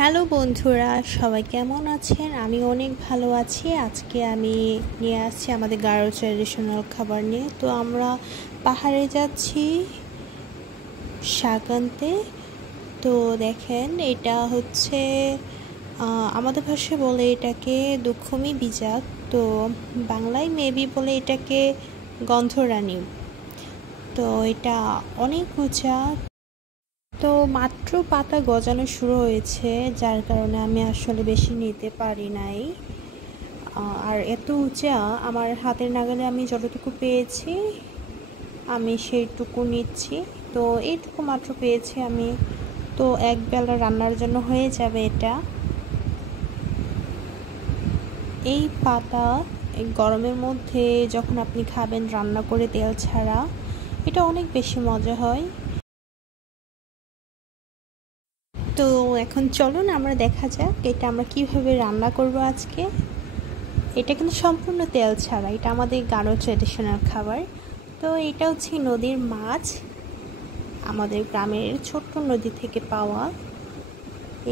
Hello বন্ধুরা, সবাই কেমন আছেন? আমি অনেক ভালো আছি। আজকে আমি নিয়ে আসছি আমাদের গারো ট্র্যাডিশনাল খাবার নিয়ে। তো আমরা পাহাড়ে যাচ্ছি শাক আনতে। তো দেখেন, এটা হচ্ছে আমাদের ভাষায় বলে এটাকে দুখুমি বিজাক। তো বাংলায় মেবি বলে এটাকে গন্ধরানি। তো এটা অনেক উঁচা। তো মাত্র পাতা গজানো শুরু হয়েছে, যার কারণে আমি আসলে বেশি নিতে পারি নাই। আর এত উঁচা, আমার হাতের নাগালে আমি যতটুকু পেয়েছি আমি সেইটুকু নিচ্ছি। তো এইটুকু মাত্র পেয়েছি আমি। তো এক বেলা রান্নার জন্য হয়ে যাবে এটা। এই পাতা এই গরমের মধ্যে যখন আপনি খাবেন রান্না করে তেল ছাড়া, এটা অনেক বেশি মজা হয়। তো এখন চলুন আমরা দেখা যাক এটা আমরা কিভাবে রান্না করব আজকে। এটা কিন্তু সম্পূর্ণ তেল ছাড়া, এটা আমাদের গারো ট্র্যাডিশনাল খাবার। তো এটা হচ্ছে নদীর মাছ, আমাদের গ্রামের ছোট্ট নদী থেকে পাওয়া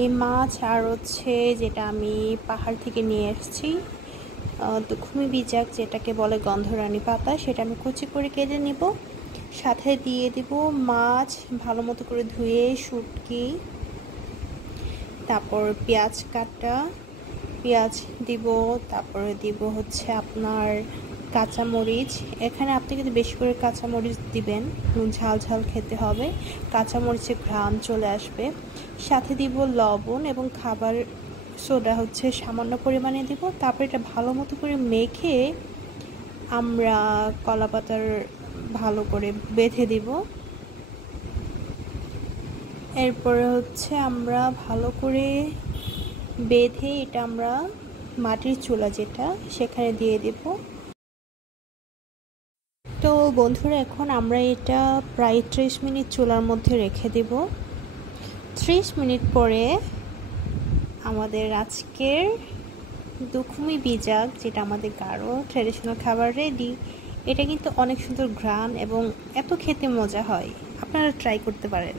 এই মাছ। আর হচ্ছে যেটা আমি পাহাড় থেকে নিয়ে এসেছি দুখুমি বিজাক, যেটাকে বলে গন্ধরানি পাতা, সেটা আমি কুচি করে কেটে নেব। সাথে দিয়ে দিব মাছ ভালো মতো করে ধুয়ে, শুটকি, তারপর পেঁয়াজ কাটা, পেঁয়াজ দিব, তারপরে দিব হচ্ছে আপনার কাঁচামরিচ। এখানে আপনি কিন্তু বেশি করে কাঁচামরিচ দিবেন, ঝাল ঝাল খেতে হবে, কাঁচামরিচের ঘ্রাণ চলে আসবে। সাথে দিব লবণ এবং খাবার সোডা হচ্ছে সামান্য পরিমাণে দিব। তারপর এটা ভালো মতো করে মেখে আমরা কলাপাতার ভালো করে বেঁধে দিব। এরপরে হচ্ছে আমরা ভালো করে বেঁধে এটা আমরা মাটির চুলা যেটা সেখানে দিয়ে দেব। তো বন্ধুরা, এখন আমরা এটা প্রায় 30 মিনিট চুলার মধ্যে রেখে দেব। 30 মিনিট পরে আমাদের আজকের দুখুমি বিজাক, যেটা আমাদের গারো ট্র্যাডিশনাল খাবার, রেডি। এটা কিন্তু অনেক সুন্দর ঘ্রাণ এবং এত খেতে মজা হয়, আপনারা ট্রাই করতে পারেন।